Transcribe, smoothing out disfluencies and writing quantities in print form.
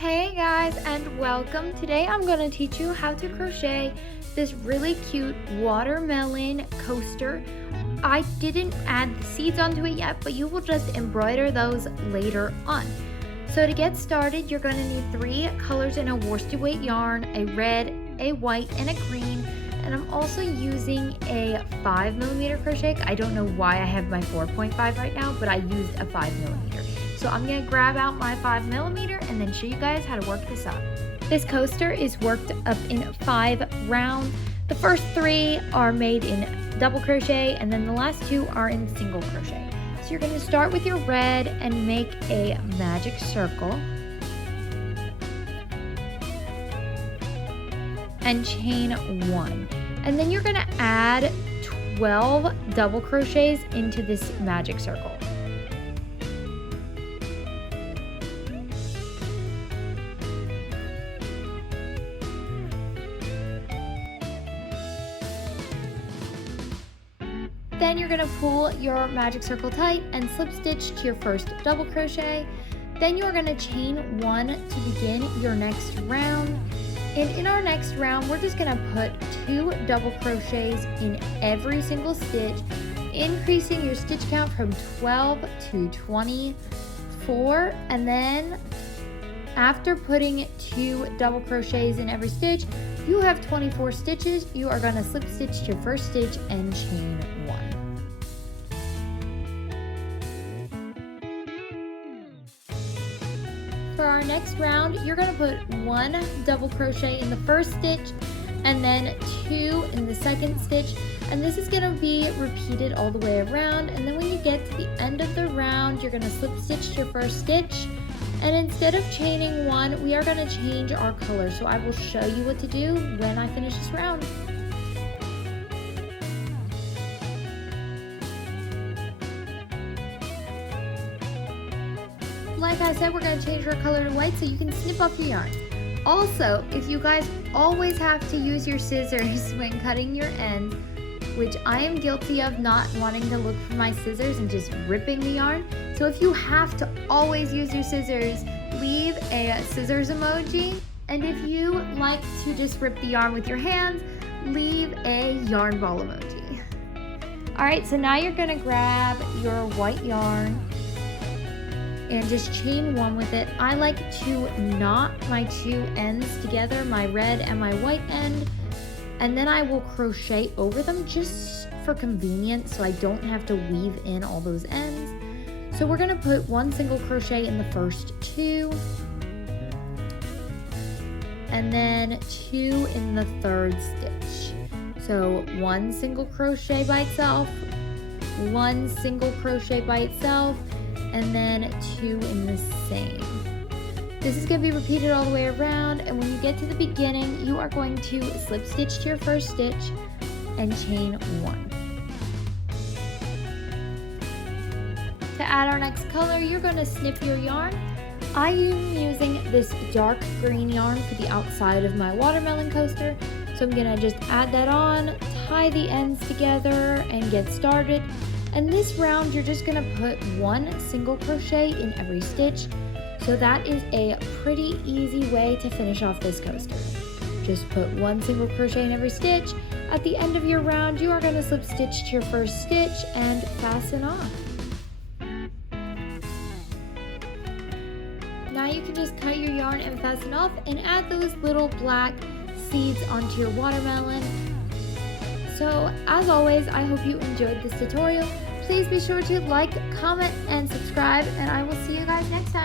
Hey guys, and welcome. Today I'm going to teach you how to crochet this really cute watermelon coaster. I didn't add the seeds onto it yet, but you will just embroider those later on. So to get started, you're going to need 3 colors in a worsted weight yarn, a red, a white, and a green. And I'm also using a 5mm crochet. I don't know why I have my 4.5 right now, but I used a 5mm. So I'm gonna grab out my 5mm and then show you guys how to work this up. This coaster is worked up in 5 rounds. The first 3 are made in double crochet and then the last 2 are in single crochet. So you're gonna start with your red and make a magic circle. And chain 1. And then you're gonna add 12 double crochets into this magic circle. Then you're going to pull your magic circle tight and slip stitch to your first double crochet. Then you are going to chain 1 to begin your next round. And in our next round, we're just going to put 2 double crochets in every single stitch, increasing your stitch count from 12 to 24. And then after putting 2 double crochets in every stitch, you have 24 stitches. You are going to slip stitch to your first stitch and chain 1. For our next round, you're going to put 1 double crochet in the first stitch and then 2 in the second stitch, and this is going to be repeated all the way around. And then when you get to the end of the round, you're going to slip stitch to your first stitch, and instead of chaining 1, we are going to change our color. So I will show you what to do when I finish this round. Like I said, we're going to change our color to white so you can snip off your yarn. Also, if you guys always have to use your scissors when cutting your ends, which I am guilty of not wanting to look for my scissors and just ripping the yarn. So if you have to always use your scissors, leave a scissors emoji. And if you like to just rip the yarn with your hands, leave a yarn ball emoji. Alright, so now you're going to grab your white yarn and just chain 1 with it. I like to knot my 2 ends together, my red and my white end, and then I will crochet over them just for convenience so I don't have to weave in all those ends. So we're gonna put 1 single crochet in the first 2, and then 2 in the third stitch. So 1 single crochet by itself, 1 single crochet by itself, and then 2 in the same. This is going to be repeated all the way around, and when you get to the beginning, you are going to slip stitch to your first stitch and chain 1. To add our next color, you're going to snip your yarn. I am using this dark green yarn for the outside of my watermelon coaster, so I'm going to just add that on, tie the ends together, and get started. And this round, you're just gonna put 1 single crochet in every stitch. So that is a pretty easy way to finish off this coaster. Just put 1 single crochet in every stitch. At the end of your round, you are gonna slip stitch to your first stitch and fasten off. Now you can just cut your yarn and fasten off and add those little black seeds onto your watermelon. So, as always, I hope you enjoyed this tutorial. Please be sure to like, comment, and subscribe, and I will see you guys next time.